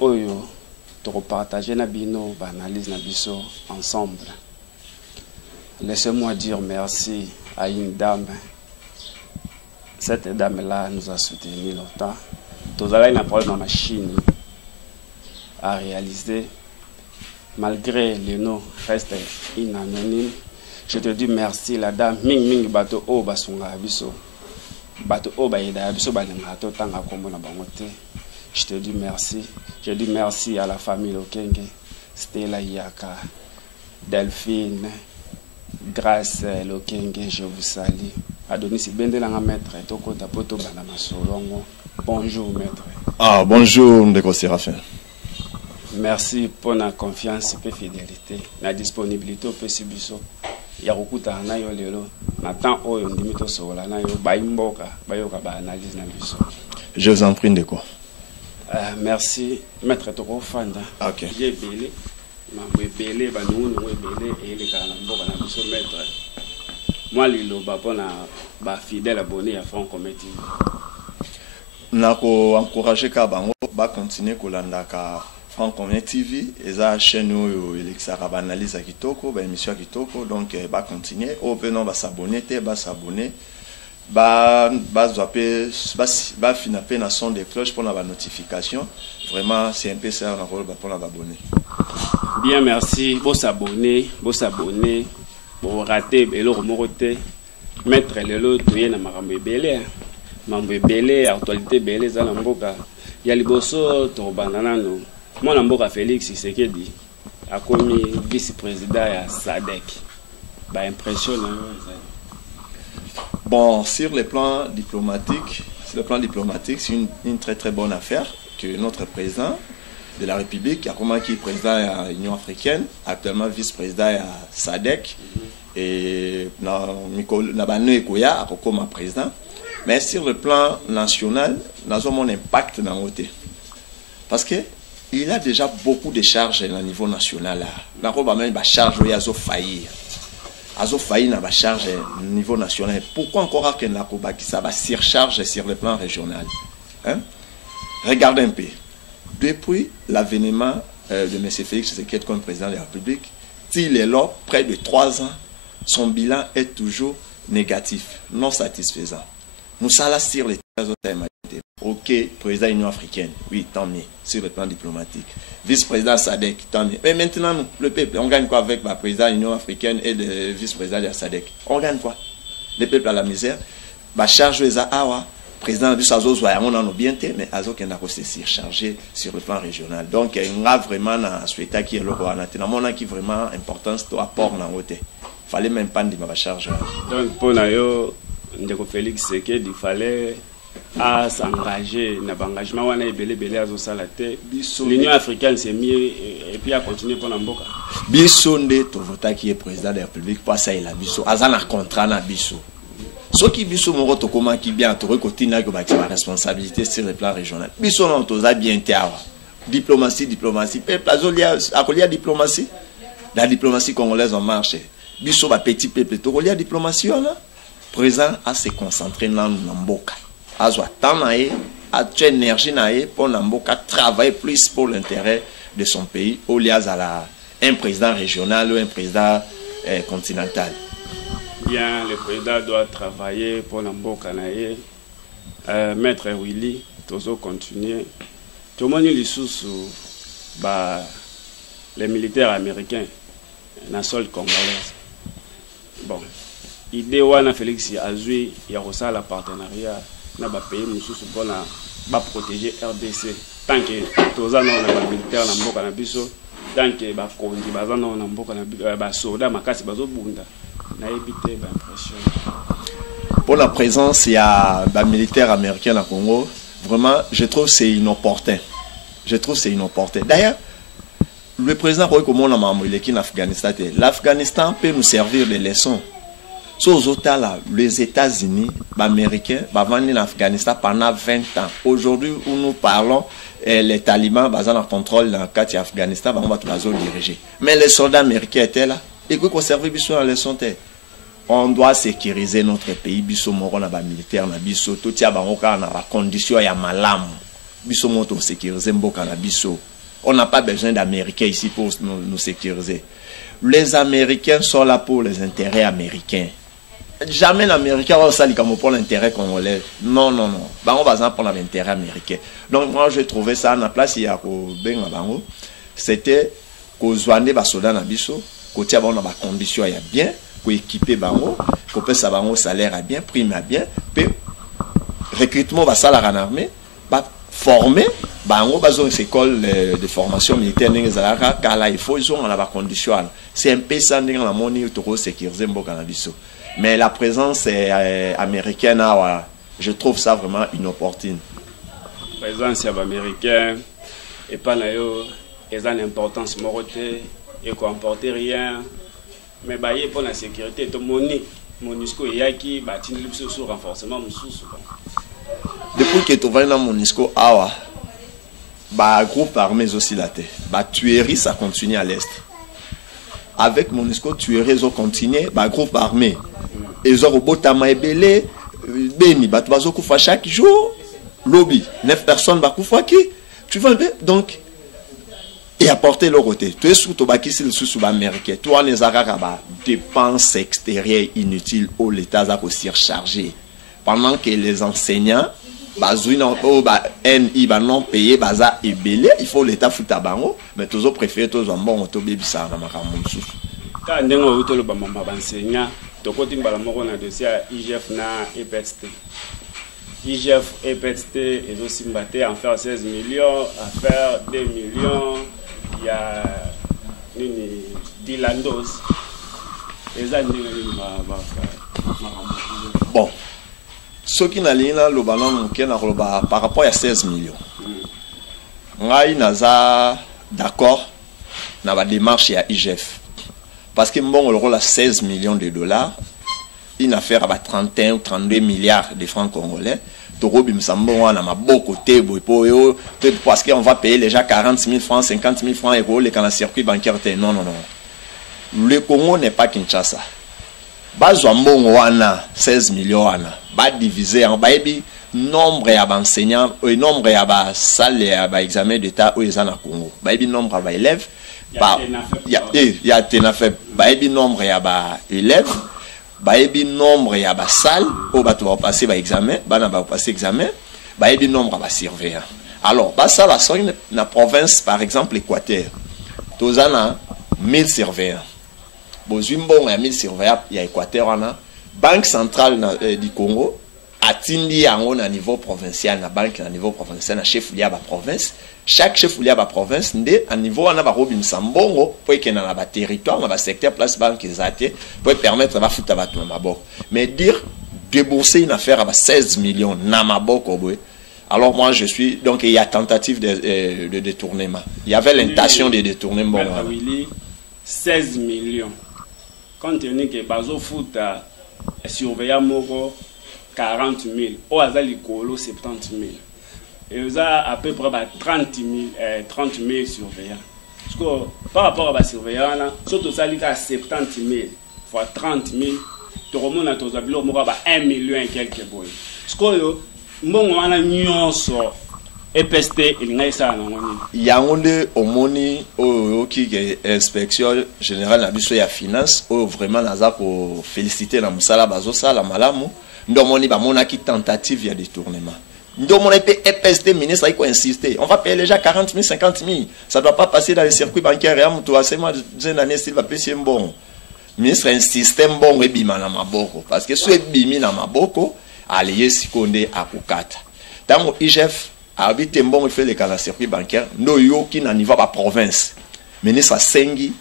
oyo partager na bino analyse na biso ensemble. Laissez-moi dire merci à une dame. Cette dame-là nous a soutenu longtemps. Tous allons un problème de machine à réaliser. Malgré le nom reste inanonyme. Je te dis merci la dame. Ming ming bato o basunga biso. Bato o baida biso balinga to tanga kombo na bangote. Je te dis merci. Je dis merci à la famille Lokenge, Stella Yaka, Delphine, Grâce Lokenge, je vous salue. Adonis Bendelanga maître, Toko Tapoto Banama Solongo. Bonjour maître. Ah, bonjour Ndeko Séraphin. Merci pour la confiance et la fidélité, la disponibilité au Pessibiso. Yarukuta na yo lelo, na temps oyo ndimito sola na yo baimboka, bayoka ba analyse na biso. Je vous en prie Ndeko. Merci maître Toko Fanda. OK. J'ai belé, mambo belé ba nous belé et les kana mboka na biso maître. Moi lilo ba pona ba fidèle abonné à Franc Comedy. Nako encourager ka bango ba continuer kolanda ka Franc Comedy TV et ça chaîne oyo elexaka ba analyse kitoko, ba émission kitoko, donc ba continuer au penon ba s'abonner, ba s'abonner. Ba zapper ba finaper na son des cloches pour la notification. Vraiment c'est un peu ça un rôle pour l'abonner. Bien merci, vous s'abonner, bon rater belo remorote mettre lelo tuye na makambo belé. Mambo belé, actualité belé za na mboka. Ya liboso to banana no. Mon mboka Félix Tshisekedi a commis vice-président à SADC. Ba impression. Bon, sur le plan diplomatique, c'est une très très bonne affaire que notre président de la République, qui est président de l'Union africaine, actuellement vice-président à SADC, et Nabano Ekoya comme président. Mais sur le plan national, nous avons un impact dans le côté. Parce que il a déjà beaucoup de charges au niveau national. Nous avons même des charges où il y a faillir. Azo failli na ba charge au niveau national. Pourquoi encore que Nakoba qui ça va surcharge sur le plan régional? Hein? Regardez un peu. Depuis l'avènement de M. Félix Tshisekedi comme président de la République, il est là près de 3 ans, son bilan est toujours négatif, non satisfaisant. Nous sommes là sur les thèmes. Ok, président de l'Union africaine, oui, tant mieux, sur le plan diplomatique. Vice-président SADC, tant mieux. Mais maintenant, nous, le peuple, on gagne quoi avec le président de l'Union africaine et le vice-président de la SADC? On gagne quoi? Le peuple à la misère. Bah, charge les awa, président du Sazo, on en a bien été, mais Azo qui n'a pas surchargé sur le plan régional. Donc, il y a vraiment un souhait qui est le roi. Il y a qui vraiment importance de rapport dans le côté. Il fallait même pas de ma charge. Donc, pour nous, Ndeko Félix Tshisekedi, il fallait à s'engager dans l'engagement on a belé à Zosalate. L'Union africaine s'est mis et puis à continuer pour l'amboka. Bissonde Tovota qui est président de la République pour ça il a biso azana contrat na biso. Ce qui biso mon to comment qui bien to continue que ba responsabilité sur le plan régional. Biso non toza bien tawa. Diplomatie peuple azolia akolia diplomatie. La diplomatie congolaise en marche. Biso ba petit peuple to kolia diplomatie là. Président à se concentrer dans l'amboka. Azwa tanae, a tu énergie nae pour n'amboka travailler plus pour l'intérêt de son pays au lieu à un président régional ou un président continental. Bien, le président doit travailler pour l'amboka nae. Maître Willy, toujours continuer. Tout le monde est sous les militaires américains, la sol congolaise. Bon, idée wana Félix Azui, il y a aussi la partenariat. Na ba pays mususu pona ba protéger RDC tant que toza na ba militaire na mboka na biso tant que ba kondi baza na mboka na ba soda makasi bazo bunda na éviter ba impression. Pour la présence il y a ba militaire américain au Congo, vraiment je trouve c'est inopportun. D'ailleurs le président Roy Komon na mambo il est en Afghanistan. L'Afghanistan peut nous servir de leçon. Les États-Unis, les Américains, vont en Afghanistan pendant 20 ans. Aujourd'hui, où nous parlons, les talibans, basés en contrôle dans le cadre de l'Afghanistan, vont diriger. Mais les soldats américains étaient là. Et qu'ils conservent dans les santé. On doit sécuriser notre pays. Biso moro na ba militaire na biso. Tout ya bangoka na condition ya malam. biso moto sécuriser mboka na biso. On n'a pas besoin d'Américains ici pour nous sécuriser. Les Américains sont là pour les intérêts américains. Jamais l'Américain va s'allier pour l'intérêt congolais. Non, non, non. Bah, on va pour l'intérêt américain. Donc, moi, j'ai trouvé ça à la place, il y a c'était qu'aux Zouandais, les soldats nabiso, côté bon, dans conditions, il y a bien, pour équiper bango, pour payer ça salaire à bien, prime à bien, puis recrutement, va salaire en armée, va former, bango, bazon école de formation militaire, car là, il faut, ils ont la condition. C'est un peu ça, dans la monnaie, pour sécuriser mboka nabiso. Mais la présence américaine, je trouve ça vraiment inopportune. La présence américaine, et pas là, ils ont une importance morotée, et qu'on n'emporte rien. Mais pour la sécurité, tout le monde, MONUSCO et qui bâtit le renforcement. Depuis que tu vas dans MONUSCO, groupe armé aussi la tête. Tuerie, ça continue à l'est. Avec MONUSCO, tuerie, ont continué, groupe armé. Ils ont botama ebele beni bat bazo kufa chaque jour lobby 9 personnes ba kufa qui tu vois donc et apporter leur côté tu es sous tobaki c'est le sous américain toi les arara ba dépenses extérieures inutiles au l'état za ko surchargé pendant que les enseignants bazuina o ba NI ba non payé baza ebele il faut l'état futa bango mais toujours préféré toujours bon to bebisa na makambo sous quand ndengo utolo ba mama enseignants donc, on a un dossier à IGF na EPST. IGF, EPST, ils ont aussi battu à faire 16 millions, à faire 2 millions. Il y a Dilandos. Bon, ce qui n'a rien le ballon par rapport à 16 millions. On a d'accord dans la démarche à IGF. Parce que bon, le rôle à 16 millions de dollars, une affaire à 31 ou 32 milliards de francs congolais. Parce qu'on va payer déjà 40 000 francs, 50 000 francs euros dans le circuit bancaire. Non, non, non. Le Congo n'est pas Kinshasa. Bazouambon wana 16 millions wana. Ba divisé en baby nombre d'enseignants, nombre de salles et examens d'état où ils sont au Congo. Baby nombre d'élèves. Il y a Tenafeb, baby nombre d'élèves, baby nombre de salles où tu vas passer l'examen, baby nombre de surveillants. Alors, ça la dans la province, par exemple, l'Équateur, tu as 1000 surveillants. Il y a 1000 surveillants, il y a l'Équateur, Banque centrale du Congo, attendi à un niveau provincial, la banque à niveau provincial, la chef de la province. Chaque chef de la province, à niveau on a Robin Sambongo, pour qu'il y ait un territoire, un secteur, place banque, pour permettre de foutre à Maboko. Mais dire débourser une affaire à 16 millions, Namaboko, alors moi je suis. Donc il y a tentative de détournement. Il y avait l'intention de détournement. 16 millions. Quand on dit que Bazo fout à surveillant Moko 40 000, au hasard, 70 000. Et vous avez à peu près 30 000 surveillants. Parce que par rapport à la surveillance, surtout ça, il y a 70 000 fois 30 000. Tu remontes à ton habilo, il y a 1 million et quelques boys. Parce que nous avons EPST, il y a un homoni qui est inspection générale de la finance, où vraiment pour féliciter la Moussala Bazosa, la Malamu, nous avons une tentative de détournement. Nous avons EPST, ministre, il faut insister. On va payer déjà 40 000, 50 000. Ça ne doit pas passer dans les circuits bancaires. Le ministre insiste bon et bima na maboko. Parce que ce bimi na maboko, allié sikonde à Kukata. Dans le IGF, habite bon et fait les circuits bancaires. Nous yo qui n'a niveau pas province. Ministre Sengi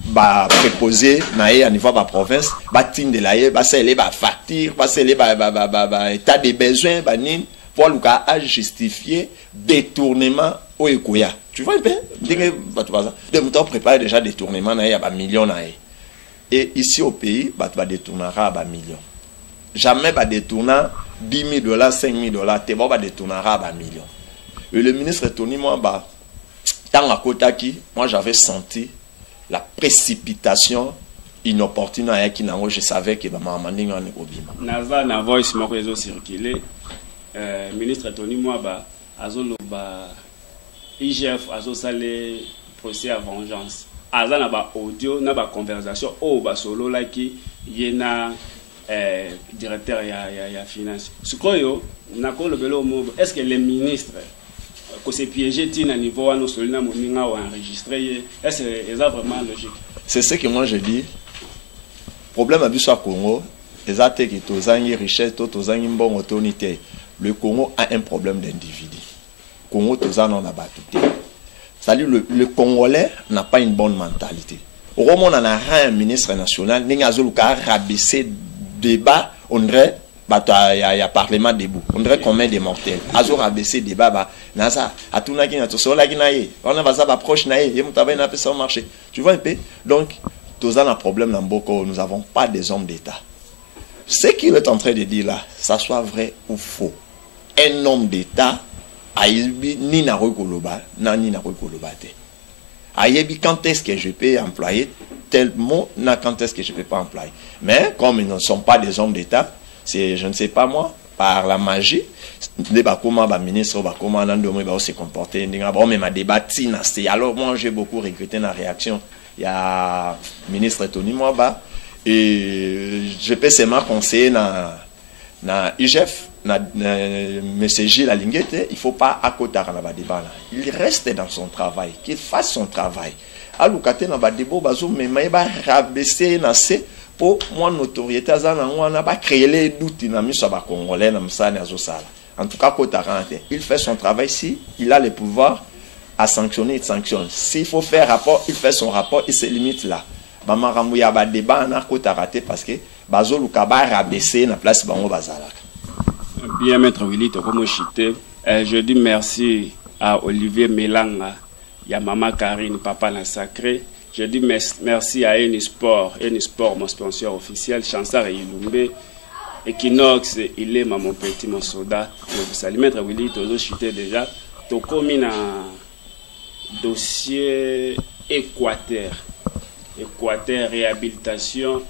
ba préposé na niveau ba province, ba tinde la ye, ba sele ba facture, ba sele ba état de besoin ba nin pour le cas à justifier détournement au Ekoya. Tu vois bien, de temps préparer déjà détournement na ya ba millions na ye. Et ici au pays, bah tu vas détourner à millions. Jamais va détourner 10 000 $, 5 000 $, tu vas détourner à millions. Et le ministre Tony moi bah dans la Kotaki, moi j'avais senti la précipitation inopportune à qui n'a je savais que ma manding en obima. Naza na voice mo réseau circulé ministre Tony moi bah azoloba IGF azosale procès à vengeance aza na ba audio na ba conversation o ba solo laki yena directeur ya finance sikoyo nakolo belo mo est-ce que les ministres que c'est piégé tina niveau à nos solina moninga ou enregistré est-ce que c'est vraiment logique? C'est ce que moi je dis. Problème à biso Congo, ezate ki tozangi richesse to tozangi mbongo tonité. Le Congo a un problème d'individu. Congo tozana na batute. C'est-à-dire le Congolais n'a pas une bonne mentalité. Au moment on a un ministre national, ninga zoluka rabaisser débat, on dirait il y a parlement debout. On dirait combien de mortels. Azor rabaisser débat ba nasa atuna ki na to sola ki na ye. On va ça approche na ye, yemutaba na pesa au marché. Tu vois un peu? Donc tozana un problème dans Boko, nous n'avons pas des hommes d'État. Ce qu'il est en train de dire là, ça soit vrai ou faux. Un homme d'État ayebi ni na rekoloba na ni na rekoloba te. Ayebi quand est-ce que je peux employer tel mot, na quand est-ce que je peux pas employer. Mais comme ils ne sont pas des hommes d'État, c'est je ne sais pas moi par la magie de bakoma ba ministre bakoma na ndomo ba se comporter ndinga ba même débattre na c'est alors moi j'ai beaucoup regretté la réaction. Il y a ministre Tony Mwaba et je peux seulement conseiller na IGF na monsieur Gilles Alingete, il faut pas accoter na ba débat là. Il reste dans son travail, qu'il fasse son travail. Alukate na ba débat bazo mais ba rabaisser na c'est pour moi notoriété azana on a pas créé les doutes na miso ba congolais na msane azosala. En tout cas Kotarante, il fait son travail si il a le pouvoir à sanctionner, il sanctionne. S'il faut faire rapport, il fait son rapport, il se limite là. Bamaramou ya ba débat na Kotarate parce que bazo lukaba rabaisser na place bango bazala. Bien, Maître Willy, je dis merci à Olivier Melanga, à Maman Karine, Papa la Sacré. Je dis merci à Unisport, mon sponsor officiel, Chansar et Ilumbe, Equinox, il est mon petit, mon soda. Vous saluez, Maître Willy, toujours chité déjà. Tu comme un dossier Équateur, réhabilitation,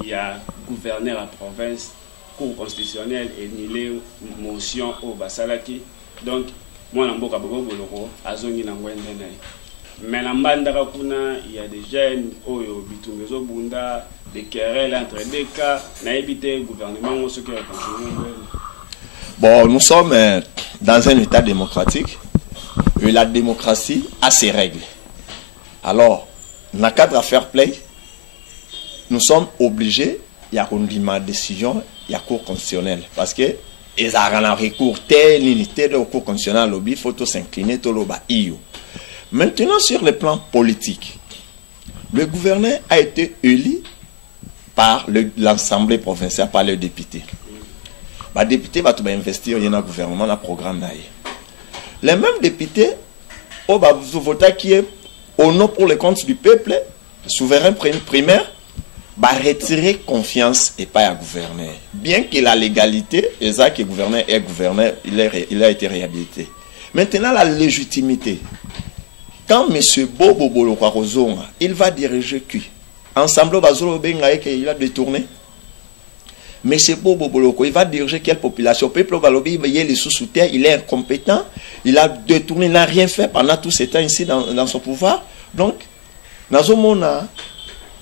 il y a gouverneur à province. Cour constitutionnelle et une motion au Basalaki. Donc, moi, je suis azongi na ngwende. Mais dans Bandara kuna, il y a des jeunes, bitungezo bunda, des querelles entre deux cas, na évité gouvernement ce qui est. Bon, nous sommes dans un état démocratique et la démocratie a ses règles. Alors, dans le cadre à fair play, nous sommes obligés, il y a une décision, il y a cours constitutionnel parce que ils ont un recours tel unité de cours constitutionnel lobby faut tout s'incliner tout le bas. Maintenant sur le plan politique, le gouverneur a été élu par l'Assemblée provinciale, par les députés. Les députés vont investir dans le gouvernement, dans le programme. Les mêmes députés ont voté qui est au nom pour le compte du peuple, souverain primaire, va retirer confiance et pas à gouverner. Bien que la légalité, que gouverneur est gouverneur, il a été réhabilité. Maintenant, la légitimité. Quand M. Bobo Bolokwarozonga, il va diriger qui? Ensemble, il a détourné. M. Bobo Boloko, il va diriger quelle population? Peuple Balobi, il est sous terre, il est incompétent, il a détourné, il n'a rien fait pendant tout ce temps ici dans son pouvoir. Donc, Nazomona.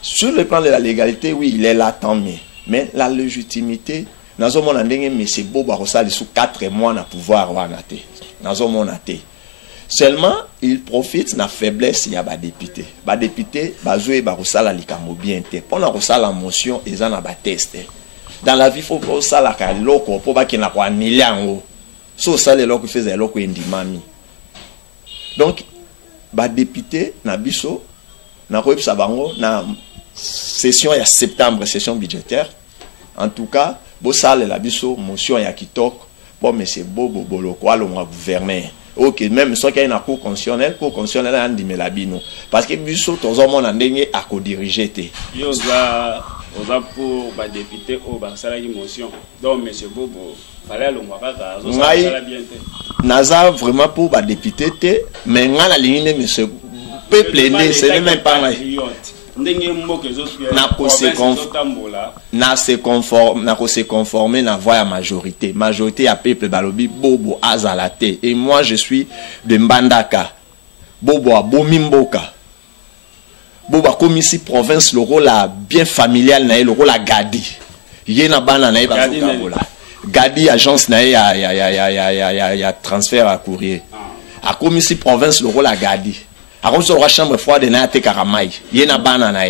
Sur le plan de la légalité, oui, il est là, tant mieux. Mais la légitimité, nous avons M. Bobo Rosali sous 4 mois de pouvoir. Seulement, il profite de la faiblesse de la député. Les députés, ils ont bien. Pour la motion, ils ont test. Dans la vie, il faut que ça la loko pour qu'il n'y ait pas un million. So ça les loko faisait loko indimami. Donc, les députés, Nabiso, na session ya septembre, session budgétaire. En tout cas, Bossal et la biso, motion ya kitok, bon, mais c'est Bobo Boloko, le gouverner. Ok, même si il y a une cour constitutionnelle, a dit mais la bino. Parce que biso, tous les gens ont à co-diriger. Yosa, pour les députés, ça la motion. Donc, M. Bobo, fallait le voir, ça bien. Naza vraiment pour les députés, mais la ligne, M. Peuple, c'est même pas là. na se conformer na voix à majorité à peuple balobi bobo azalate. Et moi je suis de Mbandaka, bobo a bomimboka, bobo a comme ici province le rôle bien familial na le rôle à Gadi yena bana na Gadi agence na ya transfert à courrier a comme ici province le rôle à Gadi a comme sur la chambre froide na te karamai yena bana na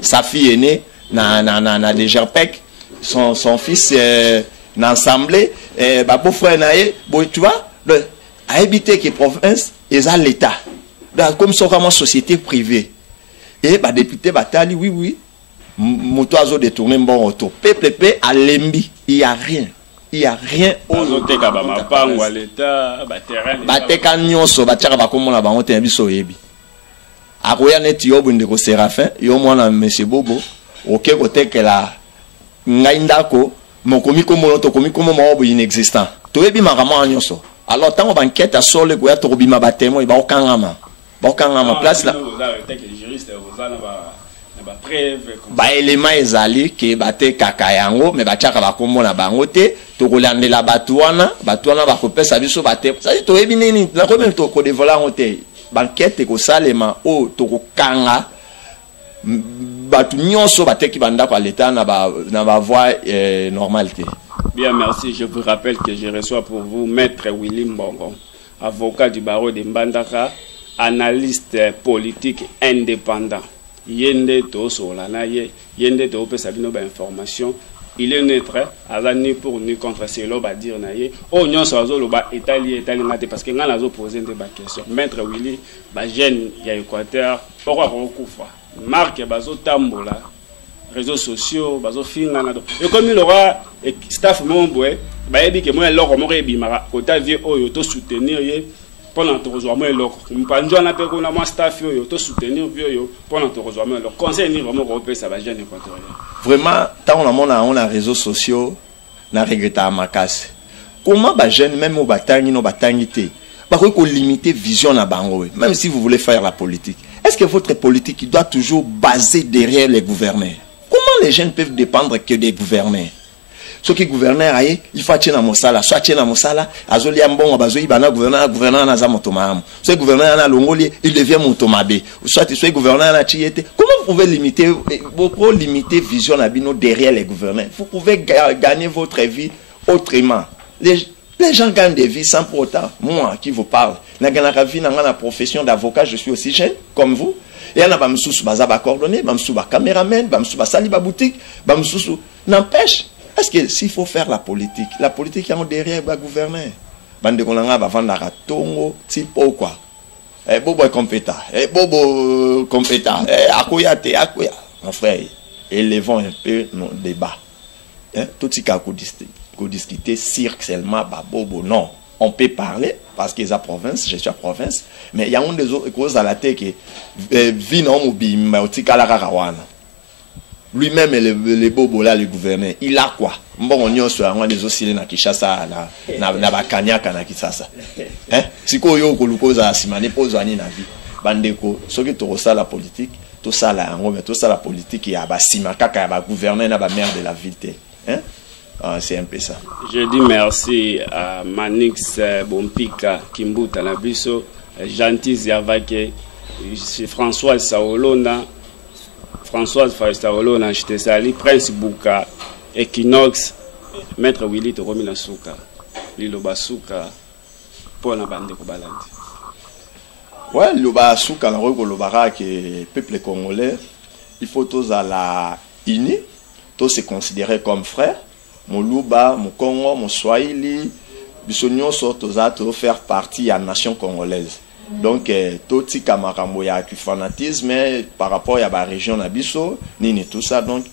sa fille est née na de Gerpec, son fils na assemblée ba beau frère na tu vois a habité que province et ça l'état comme ça comme société privée et ba député batali oui moto azo détourner bon auto peuple à Lembi il y a rien aux teka ba mapango à l'état ba terrain ba teka nyonso ba tshaka ba komona ba ngote biso yebi akoya neti yo bunde ko Séraphin yo mwana monsieur Bobo OK côté que la ngaindako mokomi komo to komi komo mo inexistant to yebi makama nyonso alors tant on enquête à sole ko ya to bima ba témoin ba okangama place là ba élément ezali ke bate kaka yango mais ba tshaka ba komona bango te to kolandela batuana ba kopesa biso bate ça to yebi nini na ko même to ko dévoiler ngote banquette ko salema o to ko kanga batu nyonso bateki banda kwa l'état na ba voie normalité. Bien, merci. Je vous rappelle que je reçois pour vous Maître Willy Mbongo, avocat du barreau de Mbandaka, analyste politique indépendant. Yende to solana yende to pe sabino ba information. Il est neutre, ni pour ni contre, c'est là va dire naie. Oh non, ça zo ba Italie mate parce que nga nazo poser des questions. Maître Willy, ba jeune ya Équateur, pourquoi on kufa? Marque bazo tambola, réseaux sociaux, bazo finga na do. Et comme il aura staff mon boy, ba yebi que moi loko mo rebi mara kota vie oyo to soutenir ye pendant to rejoindre moi loko. Mpanjo na pe ko na moi staff yo to soutenir yo pendant to rejoindre moi loko. Conseil ni vraiment repé ça va jeune équatorien. Vraiment, tant on a réseaux sociaux, na regretta makasi. Comment ba jeune même au batangi no batangi te? Ba ko limiter vision na bango. Même si vous voulez faire la politique. Est-ce que votre politique doit toujours baser derrière les gouverneurs? Comment les jeunes peuvent dépendre que des gouverneurs? Ceux qui gouvernent, il faut attirer mosala, soit attirer mosala, azoli ambon, bazoi bana gouverneur na zamotomam. Soit gouverneur na longoli, il devient motomabe. Soit gouverneur na chiete. Comment vous pouvez limiter vision abino derrière les gouverneurs? Vous pouvez gagner votre vie autrement. Les gens gagnent des vies sans pour autant. Moi qui vous parle, na profession d'avocat, je suis aussi jeune comme vous. Et on a bamsous bazaba coordonné, bamsous ba caméraman, bamsous ba sali ba boutique, bamsous n'empêche. Est-ce que s'il faut faire la politique y a derrière le gouvernement. Bande konanga va vendre la tongo, tipo quoi. Bobo est compétent. Bobo compétent. Akoya. Mon frère, élevons un peu nos débats. Tout ce qu'on discuter cirque seulement bobo non. On peut parler parce qu'ils sont province, je suis à province, mais il y a des autres causes à la tête qui vivent en mobile, mais aussi à la Karawana. Lui-même, le bobo là, le gouverneur, il a quoi? Bon, on y a sur un des oscillés na Kishasa, na Bakanyaka na Kisasa. Si ko yo ko lukoza simane pozo ani na vie. Bandeko, ce qui to ça la politique, tout ça là, mais tout ça la politique ya ba simaka ka ba gouverneur na ba maire de la ville. C'est un peu ça. Je dis merci à Manix Bompika Kimbuta Nabiso, Gentil Ziavake, Françoise Saolona. Françoise Faïstaolo, Nachete Sali, Prince Bouka, Equinox, Maître Willy Toromina Souka, Lilo Basuka, pour la bande de Kobalandi. Ouais, Lilo Basuka, le peuple congolais, il faut tous à la unis, tous se considérer comme frères. Mon Luba, mon Congo, mon Swahili, Bissonio sont tous à faire partie de la nation congolaise. Donc, tout ce qui a du fanatisme par rapport à la région Nabiso, ni tout ça, donc,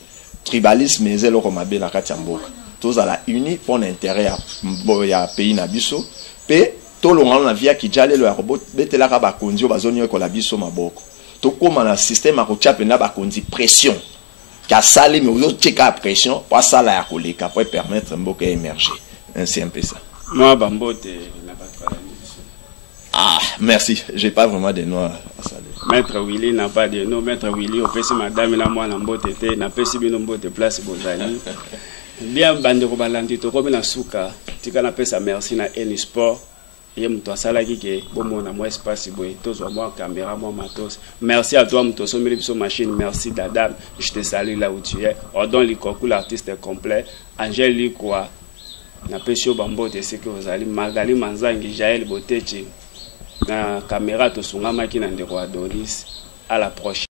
tribalisme, c'est le Romabe na Katiamboka. Tous à la unie pour l'intérêt à pays Nabiso. Pe, tout le monde a vu qui j'allais le robot, bête la rabakondi, bazonio ko la biso maboko. Tout comme un système à rochape na bakondi pression. Qu'à saler, mais aux autres la pression, pas ça la koleka pour permettre un boka émerger. C'est un peu ça. Moi, Bambote, n'a pas de Ah, merci. J'ai pas vraiment des noms à saluer. Maître Willy n'a pas de nom. Maître Willy, au PC madame la moi n'embote n'a pas si bien de place bozali. Bien bande ko balandi to ko na suka tika na pesa merci na Eni Sport. Et mto sala ki bon mon moi espace boy tous moi caméra moi matos. Merci à toi mto so biso machine, merci Dada, je te salue là où tu es. Ordon li koku l'artiste complet. Angèle quoi. Na pesio bambote c'est que vous allez Magali Manzangi Jaël Botechi. Na caméra to sungama ki na ndeko Adonis. À la prochaine.